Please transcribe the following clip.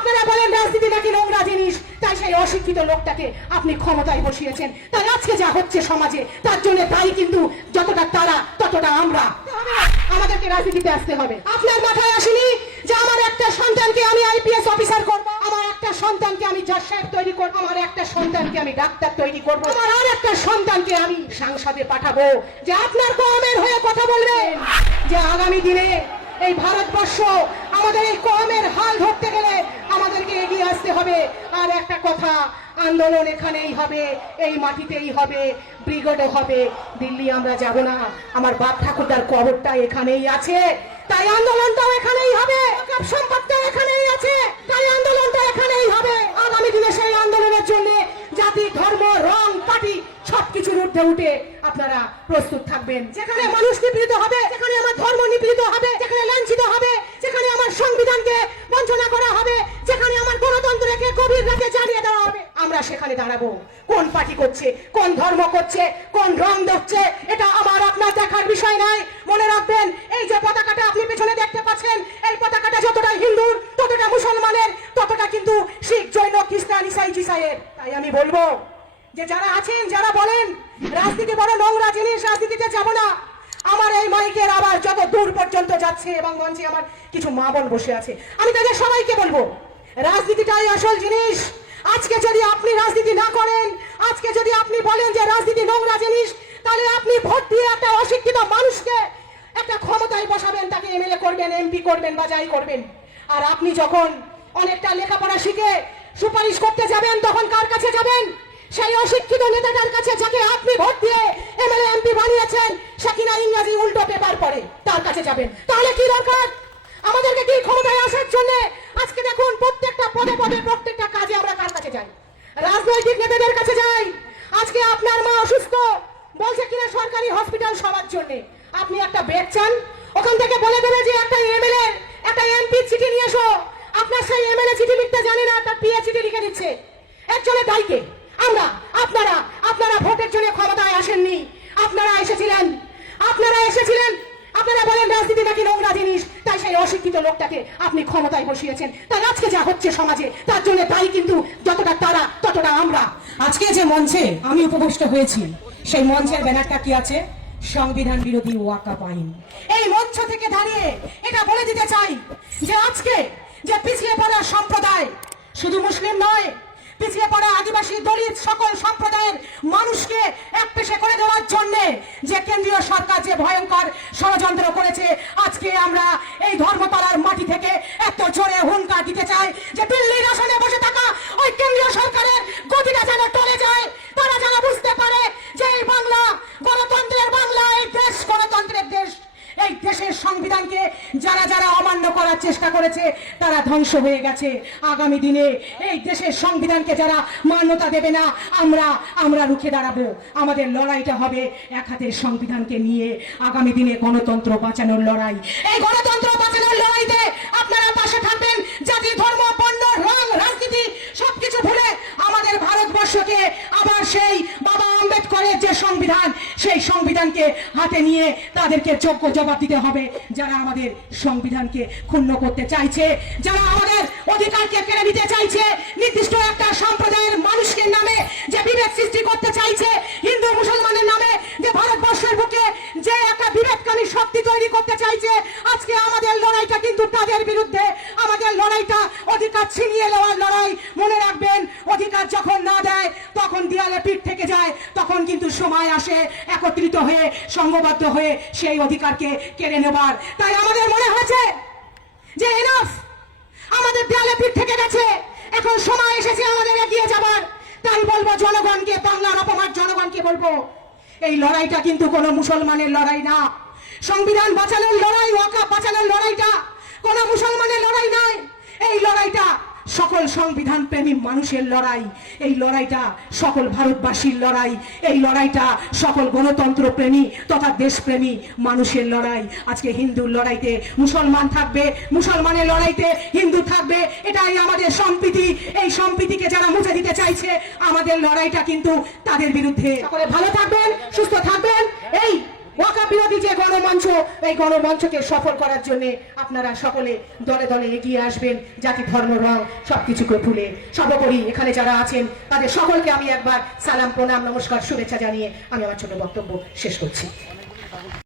আপনারা বলেন রাজনীতি নাকি নোংরা জিনিস? তাই সেই অশিক্ষিত লোকটাকে আপনি ক্ষমতায় বসিয়েছেন। তাই আজকে যা হচ্ছে সমাজে, তার জন্য তাই কিন্তু যতটা তারা, ততটা আমরা। আমাদেরকে রাজনীতিতে আসতে হবে। আপনার মাথায় আসেনি যে আমার একটা সন্তানকে আমি আইপিএস অফিসার করব? আমার একটা সন্তানকে আমি জজ সাহেব তৈরি করব? আমার একটা সন্তানকে আমি ডাক্তার তৈরি করব? আমার আর একটা সন্তানকে আমি সংসদে পাঠাবো? যে আপনার কমের হয়ে কথা বলবেন, যে আগামী দিনে এই ভারতবর্ষ আমাদের এই কমের হাল ধরতে আসতে হবে। আর একটা কথা, আন্দোলন এখানেই হবে, এই মাটিতেই হবে ব্রিগেডও হবে। দিল্লি আমরা যাব না। আমার বাপ ঠাকুরদার কবরটা এখানেই আছে। তাই আন্দোলনটাও এখানেই হবে। সম্পদটা এখানেই আছে। তাই আন্দোলনটা এখানেই হবে। আগামী দিনে সেই আন্দোলনের জন্য জাতি, ধর্ম, রং পার্টি সবকিছুর ঊর্ধ্বে উঠে আপনারা প্রস্তুত থাকবেন। যেখানে মানুষ নিপীড়িত হবে, যেখানে আমার ধর্ম নিপীড়িত হবে, যেখানে লাঞ্ছিত হবে, যেখানে আমার সংবিধানকে বঞ্চনা করা হবে জানিয়ে দেওয়া হবে আমরা সেখানে দাঁড়াবো। কোন পার্টি করছে, কোন ধর্ম করছে, কোন রং ধরছে, এটা আমার আপনার দেখার বিষয় নয়। মনে রাখবেন, এই যে পতাকাটা আপনি পেছনে দেখতে পাচ্ছেন, এই পতাকাটা যতটা হিন্দুর, ততটা মুসলমানের, ততটা কিন্তু শিখ, জৈন, খ্রিস্টান, ইসাই, জিসাইয়ের। তাই আমি বলব যে যারা আছেন, যারা বলেন, রাজনীতি বড় নোংরা জিনিস, রাজনীতিতে যাব না। আমার এই মাইকের আবার যত দূর পর্যন্ত যাচ্ছে এবং মঞ্চে আমার কিছু মা বোন বসে আছে, আমি তাদের সবাইকে বলব রাজনীতিটাই আসল জিনিস। আজকে যদি আপনি রাজনীতি না করেন, আজকে যদি আপনি বলেন যে রাজনীতি নোংরা জিনিস, তাহলে আপনি ভোট দিয়ে একটা অশিক্ষিত মানুষকে একটা ক্ষমতায় বসাবেন, তাকে এমএলএ করবেন, এমপি করবেন বা যাই করবেন। আর আপনি যখন অনেকটা লেখাপড়া শিখে সুপারিশ করতে যাবেন, তখন কার কাছে যাবেন? সেই অশিক্ষিত নেতাটার কাছে যাকে আপনি ভোট দিয়ে এমএলএ, এমপি বানিয়েছেন, সে কিনা ইংরাজি উল্টো পেপার পড়ে, তার কাছে যাবেন। তাহলে কি দরকার? আমাদেরকে কি ক্ষমতায় আসার জন্য আজকে দেখুন প্রত্যেকটা পদে পদে প্রত্যেকটা কাজে আমরা কার কাছে যাই? রাজনৈতিক নেতাদের কাছে যাই। আজকে আপনার মা অসুস্থ, বলছে কিনা সরকারি হসপিটাল সবার জন্য। আপনি একটা বেড চান, ওখান থেকে বলে দেবে যে একটা এমএলএ একটা এমপি চিঠি নিয়ে এসো। আপনার সেই এমএলএ চিঠি লিখতে জানে না, তার পিএ চিঠি লিখে দিচ্ছে। একজনের দায়ীকে আমরা, আপনারা আপনারা ভোটের জন্য ক্ষমতায় আসেননি। আপনারা এসেছিলেন। আপনারা এসেছিলেন আপনারা বলেন রাজনীতি নাকি নোংরা সেই অশিক্ষিত লোকটাকে আপনি ক্ষমতায় বসিয়েছেন। তাই আজকে যা হচ্ছে সমাজে, তার জন্য তাই কিন্তু যতটা তারা, ততটা আমরা। আজকে যে মঞ্চে আমি উপবিষ্ট হয়েছি, সেই মঞ্চের ব্যানারটা কি আছে? সংবিধান বিরোধী ওয়াকাপ আইন। এই মঞ্চ থেকে দাঁড়িয়ে এটা বলে দিতে চাই যে আজকে যে পিছিয়ে পড়া সম্প্রদায় শুধু মুসলিম নয়, পিছিয়ে পড়া আদিবাসী দলিত সকল সম্প্রদায়ের মানুষকে এক পেশে করে দেওয়ার জন্য যে কেন্দ্রীয় সরকার যে ভয়ঙ্কর ষড়যন্ত্র করেছে আজকে আমরা এই ধর্মতলার মাটি থেকে এত জোরে হুঙ্কার দিতে চাই যে দিল্লির আসনে বসে থাকা ওই কেন্দ্রীয় সরকারের গতিটা যেন টলে যায় তারা যেন বুঝতে পারে যে এই বাংলা গণতন্ত্রের বাংলা এই দেশ গণতন্ত্রের দেশ এই দেশের সংবিধানকে যারা যারা অমান্য করার চেষ্টা করেছে, তারা ধ্বংস হয়ে গেছে। আগামী দিনে এই দেশের সংবিধানকে যারা মান্যতা দেবে না, আমরা আমরা রুখে দাঁড়াবো। আমাদের লড়াইটা হবে এক হাতের সংবিধানকে নিয়ে। আগামী দিনে গণতন্ত্র বাঁচানোর লড়াই। এই গণতন্ত্র বাঁচানোর লড়াইতে আপনারা পাশে থাকবেন। জাতি ধর্ম বর্ণ রং রাজনীতি সবকিছু ভুলে আমাদের ভারতবর্ষকে আবার সেই বাবা আম্বেদকরের যে সংবিধান সেই সংবিধানকে হাতে নিয়ে তাদেরকে যোগ্য জবাব দিতে হবে। যারা আমাদের সংবিধানকে ক্ষুণ্ণ করতে চাইছে, যারা আমাদের অধিকারকে কেড়ে নিতে চাইছে, নির্দিষ্ট একটা সম্প্রদায়ের মানুষকে নামে যে বিভেদ সৃষ্টি করতে চাইছে, হিন্দু, মুসলমানের নামে যে ভারতবর্ষের বুকে যে একটা বিভেদকারী শক্তি তৈরি করতে চাইছে, আজকে আমাদের লড়াইটা কিন্তু তাদের বিরুদ্ধে, আমাদের লড়াইটা অধিকার ছিনিয়ে নেওয়ার লড়াই সময় আসে, একত্রিত হয়ে, সংঘবদ্ধ হয়ে সেই অধিকারকে কেড়ে নেবার। তাই আমাদের মনে হয়েছে যে এনাফ আমাদের দেয়ালে পিঠ থেকে গেছে। এখন সময় এসেছে আমাদের এগিয়ে যাবার। তাই বলব, জনগণকে, বাংলার অপমান জনগণকে বলব, এই লড়াইটা কিন্তু কোনো মুসলমানের লড়াই না। সংবিধান বাঁচানোর লড়াই ওয়াকা বাঁচানোর লড়াইটা কোনো মুসলমানের লড়াই নয়। এই লড়াইটা সকল সংবিধান প্রেমী মানুষের লড়াই। এই লড়াইটা সকল ভারতবাসীর লড়াই। এই লড়াইটা সকল গণতন্ত্র প্রেমী তথা দেশপ্রেমী মানুষের লড়াই। আজকে হিন্দুর লড়াইতে মুসলমান থাকবে, মুসলমানের লড়াইতে হিন্দু থাকবে, এটাই আমাদের সম্প্রীতি। এই সম্প্রীতিকে যারা মুছে দিতে চাইছে, আমাদের লড়াইটা কিন্তু তাদের বিরুদ্ধে। ভালো থাকবেন, সুস্থ থাকবেন। এই ওয়াকা বিরোধী যে গণমঞ্চ, এই গণমঞ্চকে সফল করার জন্য আপনারা সকলে দলে দলে এগিয়ে আসবেন। জাতি, ধর্ম, রং সবকিছুকে ভুলে। সর্বোপরি এখানে যারা আছেন, তাদের সকলকে আমি একবার সালাম, প্রণাম, নমস্কার, শুভেচ্ছা জানিয়ে আমি আমার ছোট বক্তব্য শেষ করছি।